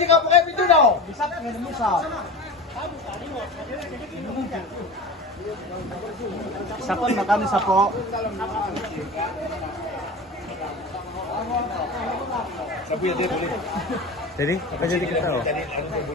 Jika pakai pintu dong, bisa dengan Musa. Sapon makan sapo. Sapi ya dia boleh. Jadi apa jadi kita?